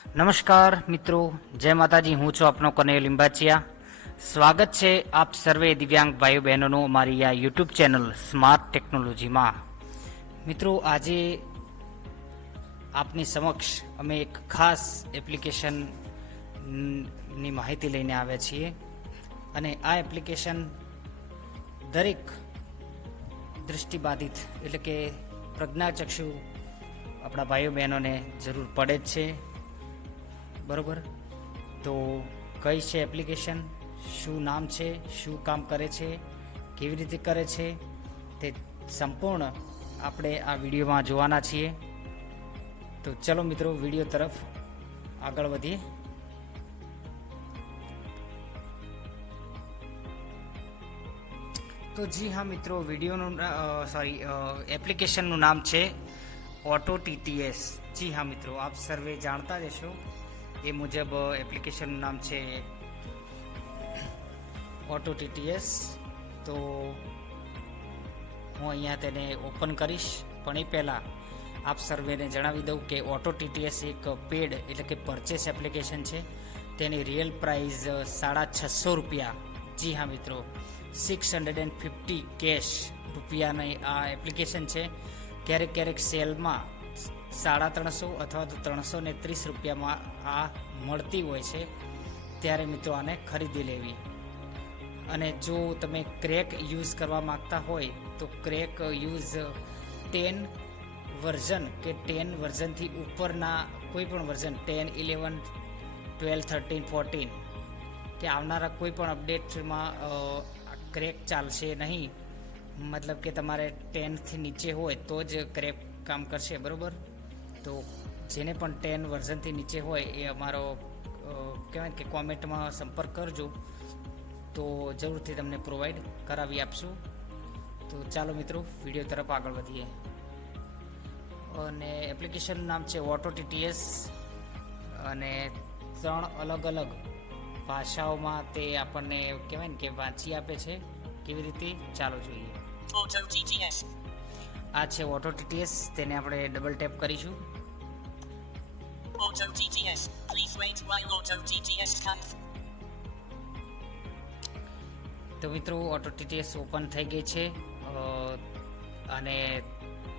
નમસ્કાર મિત્રો, જય માતાજી. હું છું આપનો કનૈયો લીંબાચિયા. સ્વાગત છે આપ સર્વે દિવ્યાંગ ભાઈઓ બહેનોનું અમારી આ યુટ્યુબ ચેનલ સ્માર્ટ ટેકનોલોજીમાં. મિત્રો, આજે આપની સમક્ષ અમે એક ખાસ એપ્લિકેશનની માહિતી લઈને આવ્યા છીએ અને આ એપ્લિકેશન દરેક દૃષ્ટિબાધિત એટલે કે પ્રજ્ઞાચક્ષુ આપણા ભાઈઓ બહેનોને જરૂર પડે જ છે. બરોબર, તો કઈ છે એપ્લિકેશન, શું નામ છે, શું કામ કરે છે, કેવી રીતે કરે છે, તે સંપૂર્ણ આપણે આ વિડીયોમાં જોવાના છીએ. તો ચલો મિત્રો, વિડીયો તરફ આગળ વધીએ. તો જી હા મિત્રો, વિડીયોનું એપ્લિકેશનનું નામ છે ઓટો ટીટીએસ. જી હા મિત્રો, આપ સર્વે જાણતા જ હશો એ મુજબ એપ્લિકેશનનું નામ છે ઓટો ટીટીએસ. તો હું અહીંયા તેને ઓપન કરીશ, પણ એ પહેલાં આપ સર્વેને જણાવી દઉં કે ઓટો ટીટીએસ એક પેડ એટલે કે પરચેસ એપ્લિકેશન છે. તેની રિયલ પ્રાઇસ ₹650. જી હા મિત્રો, 650 કેશ રૂપિયાની આ એપ્લિકેશન છે. ક્યારેક ક્યારેક સેલમાં 350 અથવા તો ₹330 આ મળતી હોય છે, ત્યારે મિત્રો આને ખરીદી લેવી. અને જો તમે ક્રેક યુઝ કરવા માગતા હોય તો ક્રેક યુઝ 10 વર્ઝન કે 10 વર્ઝનથી ઉપરના કોઈ પણ વર્ઝન 10, 11, 12, 13, 14 કે આવનારા કોઈ પણ અપડેટમાં ક્રેક ચાલશે નહીં. મતલબ કે તમારે 10થી નીચે હોય તો જ ક્રેક કામ કરશે. બરાબર, તો જેને પણ 10 વર્ઝનથી નીચે હોય એ અમારો કહેવાય કે કોમેન્ટમાં સંપર્ક કરજો, તો જરૂરથી તમને પ્રોવાઈડ કરાવી આપશું. તો ચાલો મિત્રો, વિડીયો તરફ આગળ વધીએ. અને એપ્લિકેશનનું નામ છે ઓટો ટીટીએસ અને 3 અલગ અલગ ભાષાઓમાં તે આપણને કહેવાય ને કે વાંચી આપે છે. કેવી રીતે, ચાલો જોઈએ. Auto TTS. આ છે ઓટો ટીટીએસ, તેને આપણે ડબલ ટેપ કરીશું. Auto TTS. Please wait while Auto TTS can. તો મિત્રો, ઓટો ટીટીએસ ઓપન થઈ ગઈ છે અને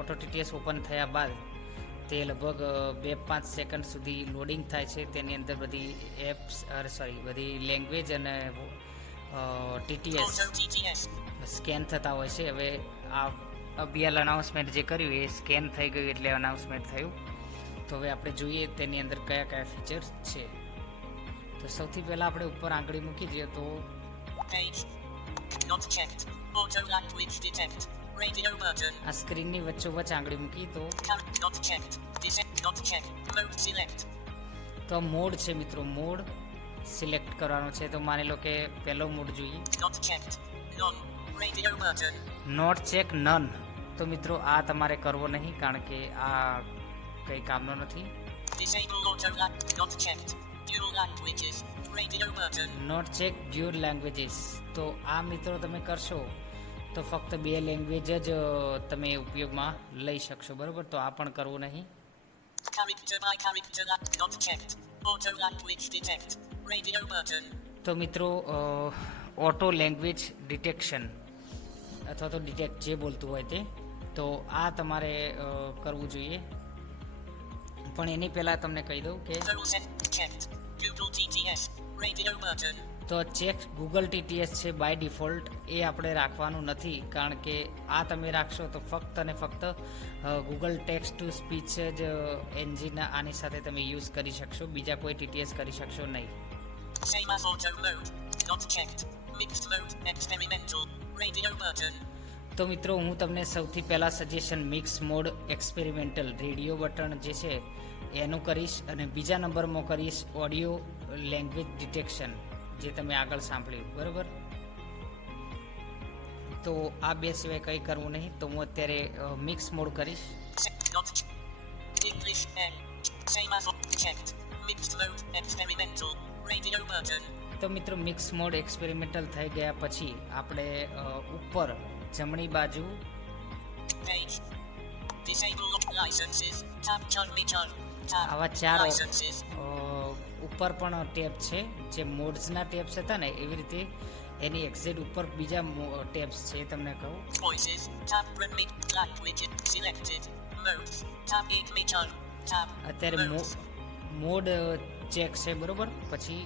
ઓટો ટીટીએસ ઓપન થયા બાદ તે લગભગ 2-5 સેકન્ડ સુધી લોડિંગ થાય છે. તેની અંદર બધી એપ્સ બધી લેંગ્વેજ અને ટીટીએસ સ્કેન થતા હોય છે. હવે આ અભિયાલ અનાઉન્સમેન્ટ જે કર્યું એ સ્કેન થઈ ગયું એટલે અનાઉન્સમેન્ટ થયું. તો હવે આપણે જોઈએ તેની અંદર કયા કયા ફીચર્સ છે. તો સૌથી પહેલાં આપણે ઉપર આંગળી મૂકી દઈએ તો Page. Not checked. Auto language detect. Radio button. આ સ્ક્રીનની વચ્ચોવચ્ચ આંગળી મૂકી તો Not checked. Not checked. Mode select. તો મોડ છે મિત્રો, મોડ સિલેક્ટ કરવાનો છે. તો માની લો કે પહેલો મોડ જોઈએ, Not checked. None. Radio button. Not check none. તો મિત્રો આ તમારે કરવો નહીં, કારણ કે આ કંઈ કામનો નથી. Disable auto not checked. Dual languages. Radio button. Not check dual languages. તો આ મિત્રો તમે કરશો તો ફક્ત 2 લેંગ્વેજ જ તમે ઉપયોગમાં લઈ શકશો. બરાબર, તો આ પણ કરવું નહીં. Character by character not checked. Auto language detect. Radio button. તો મિત્રો, ઓટો લેંગ્વેજ ડિટેક્શન અથવા તો ડિટેક્ટ જે બોલતું હોય તે, તો આ તમારે કરવું જોઈએ. પણ એની પહેલાં તમને કહી દઉં કે Total set checked. Google TTS. Radio button. તો ચેક ગૂગલ ટીટીએસ છે બાય ડિફોલ્ટ, એ આપણે રાખવાનું નથી. કારણ કે આ તમે રાખશો તો ફક્ત અને ફક્ત ગૂગલ ટેક્સ્ટ ટુ સ્પીચ જ એન્જિન આની સાથે તમે યુઝ કરી શકશો, બીજા કોઈ ટીટીએસ કરી શકશો નહીં. Same as auto mode. Not checked. Mixed mode. Experimental. Radio button. તો મિત્રો, હું તમને સૌથી પહેલાં suggestion mix mode experimental radio button જે છે એનું કરીશ, અને બીજા નંબરમાં કરીશ ઓડિયો લેંગ્વેજ ડિટેક્શન, જે તમે આગળ સાંભળ્યું. બરાબર, તો આ 2 સિવાય કંઈ કરવું નહીં. તો હું અત્યારે મિક્સ મોડ કરીશ. Not English N. Same as checked. Mixed mode. Experimental. Radio button. તો મિત્રો, મિક્સ મોડ એક્સપેરિમેન્ટલ થઈ ગયા પછી આપણે ઉપર જમણી બાજુ Page. Disable licenses. Tab Charlie Charlie. Tab આવા 4 licenses. ઉપર પણ ટેબ છે, જે મોડ્સના ટેબ્સ હતા ને એવી રીતે એની એક્ઝેક્ટ ઉપર બીજા ટેબ્સ છે એ તમને કહું. Voices. Tab. Remit. Language. Selected. Modes. Tab. Igniter. Tab. અત્યારે Modes. મોડ ચેક છે બરોબર. પછી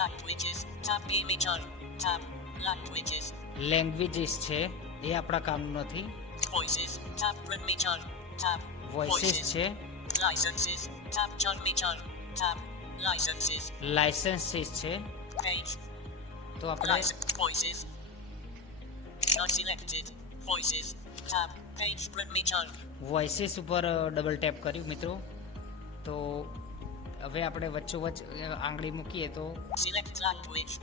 Languages. Tab. Igniter. Tab. Languages. Languages છે એ આપણા કામનું નથી. Voices. Tab. Remiter. Tab. Voices છે. Licenses. Tab. Transmitter. Tab. Licenses. લાઇસન્સીસ છે. Page. તો આપણે Voices. Not selected. Voices. Tab. Page. Remiter. Voices ઉપર ડબલ ટેપ કર્યું મિત્રો. તો હવે આપણે વચ્ચોવચ્ચ આંગળી મૂકીએ તો Select language.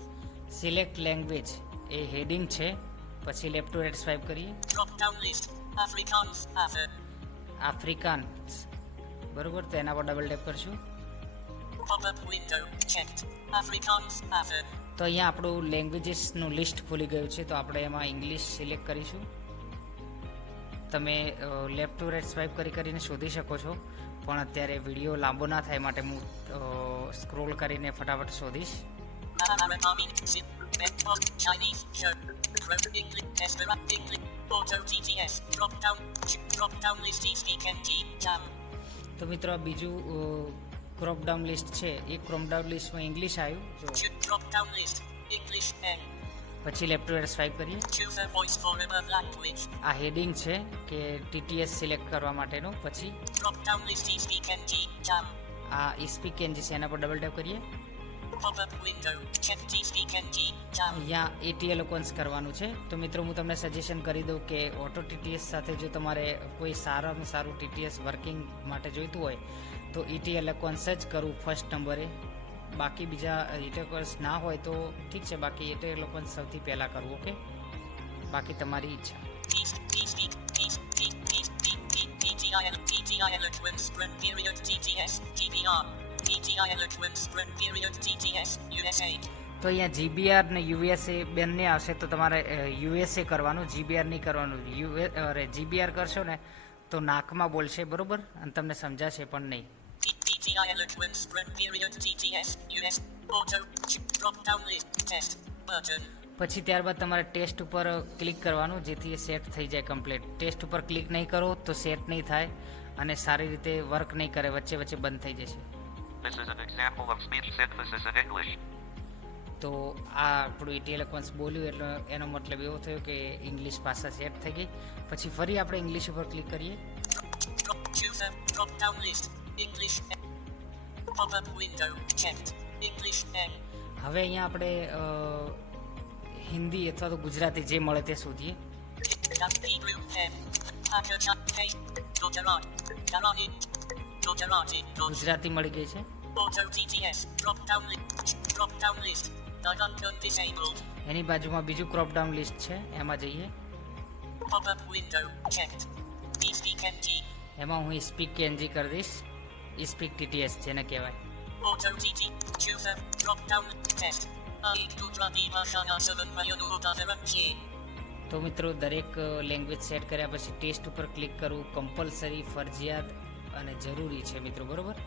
સિલેક્ટ લેંગ્વેજ એ હેડિંગ છે. પછી લેફ્ટ ટુ રાઇટ સ્વાઇપ કરીએ. Drop down list. Afrikaans. Affe. આફ્રિકાન્સ બરોબર. તો એના પર ડબલ ટેપ કરશું. Pop up window. Checked. Afrikaans. Affe. તો અહીંયા આપણું લેંગ્વેજીસનું લિસ્ટ ખુલી ગયું છે. તો આપણે એમાં ઇંગ્લિશ સિલેક્ટ કરીશું. તમે લેફ્ટ ટુ રાઇટ સ્વાઇપ કરીને શોધી શકો છો, પણ અત્યારે વિડીયો લાંબો ના થાય માટે હું સ્ક્રોલ કરીને ફટાફટ શોધીશ. Chinese. English. Esperanto. English. Auto TTS. Drop down list. Speak NG. Jam. તો મિત્રો આ બીજું ક્રોપ ડાઉન લિસ્ટ છે. એ ક્રોપ ડાઉન લિસ્ટમાં ઇંગ્લિશ આવ્યું. જો Drop down list. English. N. પછી લેફ્ટ ટુ રાઇટ સ્વાઇપ કરીએ. Choose a voice for above language. આ હેડિંગ છે કે TTS સિલેક્ટ કરવા માટેનું. પછી Drop down list. Speak NG. Jam. આ સ્પીક એનજી છે એના પર ડબલ ટેપ કરીએ. Pop up window. Check Speak NG. Jam. અહીંયા ATL લોકોન્સ કરવાનું છે. તો મિત્રો હું તમને સજેશન કરી દઉં કે ઓટો TTS સાથે જો તમારે કોઈ સારામાં સારું TTS વર્કિંગ માટે જોઈતું હોય તો ETL લોકોન્સ જ કરવું ફર્સ્ટ નંબરે. બાકી બીજા ETL ના હોય તો ઠીક છે, બાકી ETL લોકોન્સ સૌથી પહેલાં કરવું. ઓકે, બાકી તમારી ઈચ્છા. TTI eloquence sprint period TTS GBR TTI eloquence sprint period TTS USA. તો અહીંયા GBR ને USA બંને આવશે. તો તમારે USA કરવાનું, GBR નહીં કરવાનું. GBR કરશો ને તો નાકમાં બોલશે બરોબર, અને તમને સમજાશે પણ નહીં. TTI eloquence sprint period TTS US auto drop down list test button. પછી ત્યારબાદ તમારે ટેસ્ટ ઉપર ક્લિક કરવાનું, જેથી એ સેટ થઈ જાય કમ્પ્લીટ. ટેસ્ટ ઉપર ક્લિક નહીં કરો તો સેટ નહીં થાય અને સારી રીતે વર્ક નહીં કરે, વચ્ચે વચ્ચે બંધ થઈ જશે. This is an example of speech synthesis in English. તો આ આપણું ETL લોકોન્સ બોલ્યું એટલે એનો મતલબ એવો થયો કે ઇંગ્લિશ ભાષા સેટ થઈ ગઈ. પછી ફરી આપણે ઇંગ્લિશ ઉપર ક્લિક કરીએ. Choose a drop down list English. Pop up window checked English N. હવે અહીંયા આપણે હિન્દી અથવા તો ગુજરાતી જે મળે તે શોધીએ. ગુજરાતી મળી ગઈ છે. એની બાજુમાં બીજું ક્રોપ ડાઉન લિસ્ટ છે, એમાં જઈએ. એમાં હું સ્પીક એનજી કરી દઈશ. સ્પીક TTS જેને કહેવાય. તો મિત્રો દરેક લેંગ્વેજ સેટ કર્યા પછી ટેસ્ટ ઉપર ક્લિક કરવું કમ્પલસરી, ફરજિયાત અને જરૂરી છે મિત્રો, બરોબર.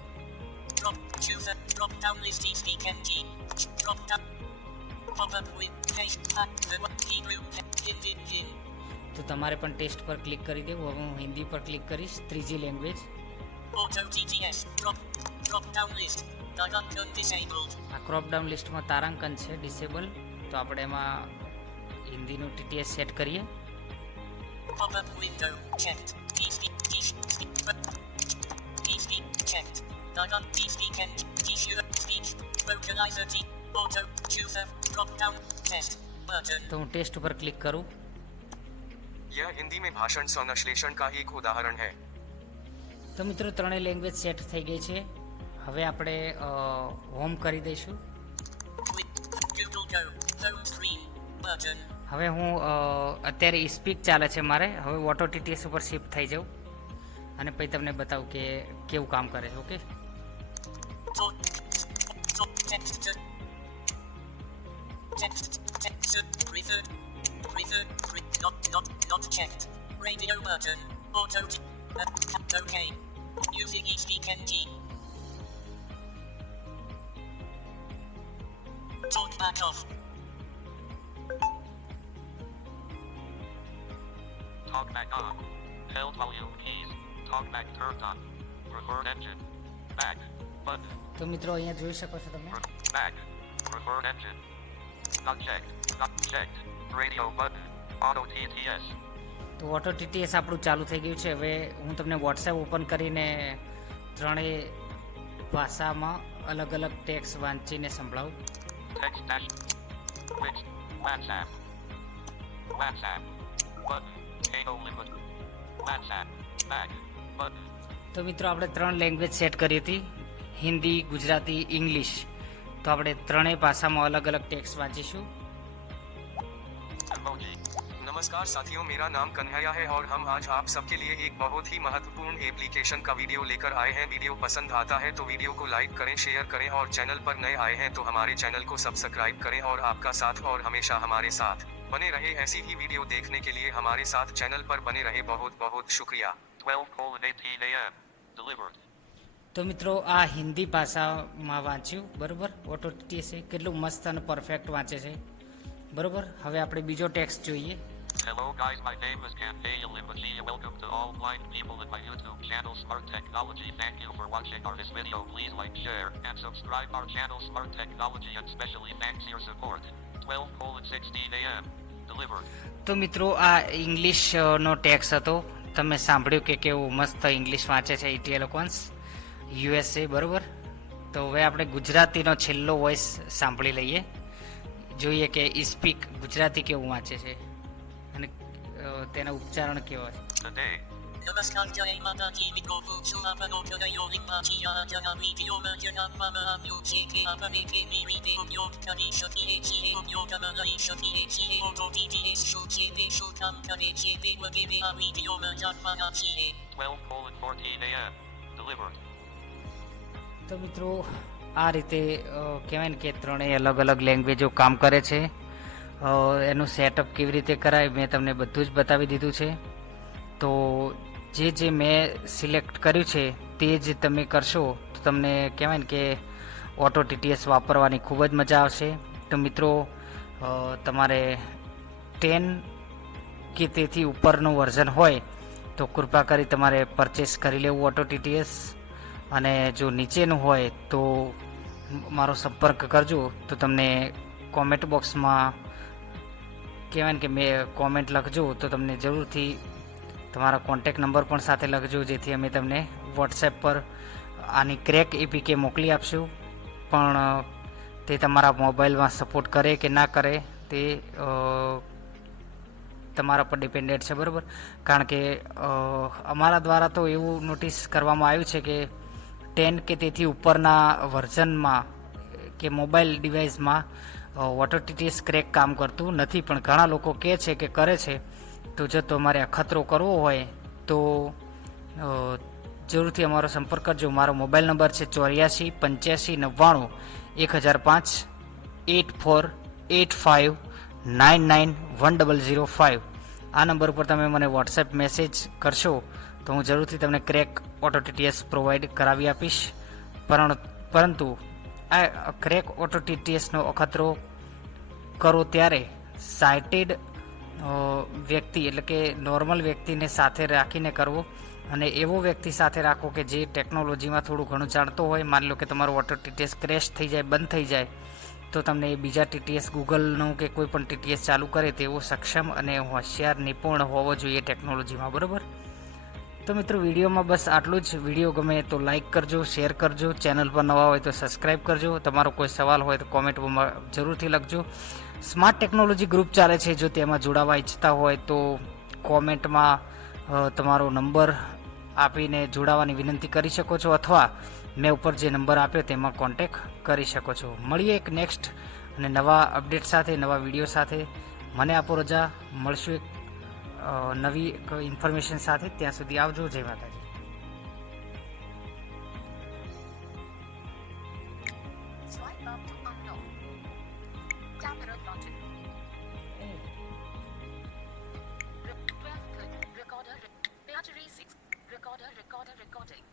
તો તમારે પણ ટેસ્ટ પર ક્લિક કરી દેવું. હવે હું હિન્દી પર ક્લિક કરીશ, ત્રીજી લેંગ્વેજ. આ ક્રોપ ડાઉન લિસ્ટમાં તારાંકન છે ડિસેબલ, તો આપણે એમાં હિન્દીનું TTS સેટ કરીએ. તો હું ટેસ્ટ ઉપર ક્લિક કરું. यह हिंदी में भाषण संश्लेषण का एक उदाहरण है. તો મિત્રો ત્રણેય લેંગ્વેજ સેટ થઈ ગઈ છે. હવે આપણે હોમ કરી દઈશું. હવે હું અત્યારે સ્પીક ચાલે છે મારે, હવે ઓટો TTS ઉપર શિફ્ટ થઈ જાઉં અને પછી તમને બતાવું કે કેવું કામ કરે છે. Okay, not checked. Radio button. Auto. Okay. Using eSpeak NG. Back off. TalkBack on. Held volume keys. TalkBack turned on. Record engine. Back. Button. તો મિત્રો અહીંયા જોઈ શકો છો તમે Back. Record engine. Not checked. Not checked. Radio button. Auto TTS. તો auto TTS આપણું ચાલુ થઈ ગયું છે. હવે હું તમને વોટ્સએપ ઓપન કરીને ત્રણેય ભાષામાં અલગ અલગ ટેક્સ વાંચીને સંભળાવું. Text dash. Wix. WhatsApp. WhatsApp. Button. KO limit. WhatsApp. Back. Button. તો મિત્રો આપણે ત્રણ લેંગ્વેજ સેટ કરી હતી, હિન્દી, ગુજરાતી, ઇંગ્લિશ. તો આપણે ત્રણેય ભાષામાં અલગ અલગ ટેક્સ વાંચીશું. Emoji. नमस्कार साथियों, मेरा नाम कन्हैया है और हम आज आप सबके लिए एक बहुत ही महत्वपूर्ण एप्लीकेशन का वीडियो लेकर आए हैं। वीडियो पसंद आता है तो वीडियो को लाइक करें, शेयर करें और चैनल पर नए आए हैं तो हमारे चैनल को सब्सक्राइब करें और आपका साथ और हमेशा हमारे साथ बने रहे। ऐसी ही वीडियो देखने के लिए हमारे साथ चैनल पर बने रहे। बहुत बहुत शुक्रिया। 12:18 a.m. Delivered. તો મિત્રો આ હિન્દી ભાષામાં વાંચ્યું, બરાબર. ઓટો ટીટીએસ કેટલું મસ્ત અને પરફેક્ટ વાંચે છે, બરાબર. હવે આપણે બીજો ટેક્સ્ટ જોઈએ. Hello guys, my name is Kandaya Limbajia. Welcome to all blind people in my YouTube channel Smart Technology. Thank you for watching our this video. Please like, share and subscribe our channel Smart Technology, and especially thanks your support. 12:16 a.m. Delivered. તો મિત્રો આ ઇંગ્લિશનો tax હતો. તમે સાંભળ્યું કે કેવું મસ્ત English વાંચે છે ઇટીએલ કોન્સ યુએસએ, બરાબર. તો હવે આપણે ગુજરાતીનો છેલ્લો વોઇસ સાંભળી લઈએ, જોઈએ કે સ્પીક ગુજરાતી કેવું વાંચે છે અને તેના ઉચ્ચારણ કેવા છે. Today. Namaskar jai mata ki mitro fu chumapano kadayo limpachiya jana video merjana mama amyuche ke apane ke mirite udyog kani shati echi udyogama shati echi oto TTS shuche de shukam kane che de magebe a video merjan mana chi 12:14 a.m. Delivered. તો મિત્રો આ રીતે કહેવાય ને કે ત્રણેય અલગ અલગ લેંગ્વેજો કામ કરે છે. એનું સેટઅપ કેવી રીતે કરાય મેં તમને બધું જ બતાવી દીધું છે. તો જે મેં સિલેક્ટ કર્યું છે તે જ તમે કરશો તો તમને કહેવાય ને કે ઓટો ટીટીએસ વાપરવાની ખૂબ જ મજા આવશે. તો મિત્રો તમારે 10 કે તેથી ઉપરનું વર્ઝન હોય તો કૃપા કરી તમારે પરચેસ કરી લેવું ઓટો ટીટીએસ, અને જો નીચેનું હોય તો મારો સંપર્ક કરજો. તો તમને કોમેન્ટ બોક્સમાં કહેવાય ને કે મેં કોમેન્ટ લખજો તો તમને જરૂરથી તમારા કોન્ટેક નંબર પણ સાથે લખજો, જેથી અમે તમને વોટ્સએપ પર આની ક્રેક એપીકે મોકલી આપશું. પણ તે તમારા મોબાઈલમાં સપોર્ટ કરે કે ના કરે તે તમારા પર ડિપેન્ડેડ છે, બરાબર. કારણ કે અમારા દ્વારા તો એવું નોટિસ કરવામાં આવ્યું છે કે 10 કે તેથી ઉપરના વર્ઝનમાં કે મોબાઈલ ડિવાઇસમાં ઓટો ટીટીએસ ક્રેક કામ કરતું નથી. પણ ઘણા લોકો કહે છે કે કરે છે. તો જો તમારે અખતરો કરવો હોય તો જરૂરથી અમારો સંપર્ક કરજો. મારો મોબાઈલ નંબર છે 84 85 99 1005 8485 991005. આ નંબર પર તમે મને વોટ્સએપ મેસેજ કરશો તો હું જરૂરથી તમને ક્રેક ઓટો ટીટીએસ પ્રોવાઈડ કરાવી આપીશ. પરંતુ આ ક્રેક ઓટો ટીટીએસનો અખતરો કરો ત્યારે સાઇટેડ વ્યક્તિ એટલે કે નોર્મલ વ્યક્તિને સાથે રાખીને કરવો, અને એવો વ્યક્તિ સાથે રાખો કે જે ટેકનોલોજીમાં થોડું ઘણું જાણતો હોય. માની લો કે તમારું ઓટો ટીટીએસ ક્રેશ થઈ જાય, બંધ થઈ જાય, તો તમને એ બીજા ટીટીએસ ગૂગલનું કે કોઈ પણ ટીટીએસ ચાલુ કરે તેવો સક્ષમ અને હોશિયાર નિપુણ હોવો જોઈએ ટેકનોલોજીમાં, બરાબર. તો મિત્રો વિડીયોમાં બસ આટલું જ. વિડીયો ગમે તો લાઇક કરજો, શેર કરજો, ચેનલ પર નવા હોય તો સબસ્ક્રાઈબ કરજો. તમારો કોઈ સવાલ હોય તો કોમેન્ટમાં જરૂરથી લખજો. સ્માર્ટ ટેકનોલોજી ગ્રુપ ચાલે છે, જો તેમાં જોડાવા ઈચ્છતા હોય તો કોમેન્ટમાં તમારો નંબર આપીને જોડાવાની વિનંતી કરી શકો છો, અથવા મેં ઉપર જે નંબર આપ્યો તેમાં કોન્ટેક કરી શકો છો. મળીએ એક નેક્સ્ટ અને નવા અપડેટ સાથે, નવા વિડીયો સાથે. મને આપો રજા, મળશું એક નવી ઇન્ફોર્મેશન સાથે. ત્યાં સુધી આવજો. જય માતાજી. Swipe up to unlock. Camera button. 12:30. Recorder. Battery 6. Recorder recording.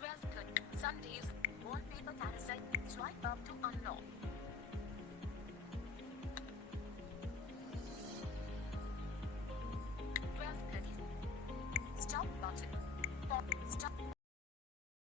12:30. Sundays. Wallpaper carousel. Swipe up to unlock. Stop.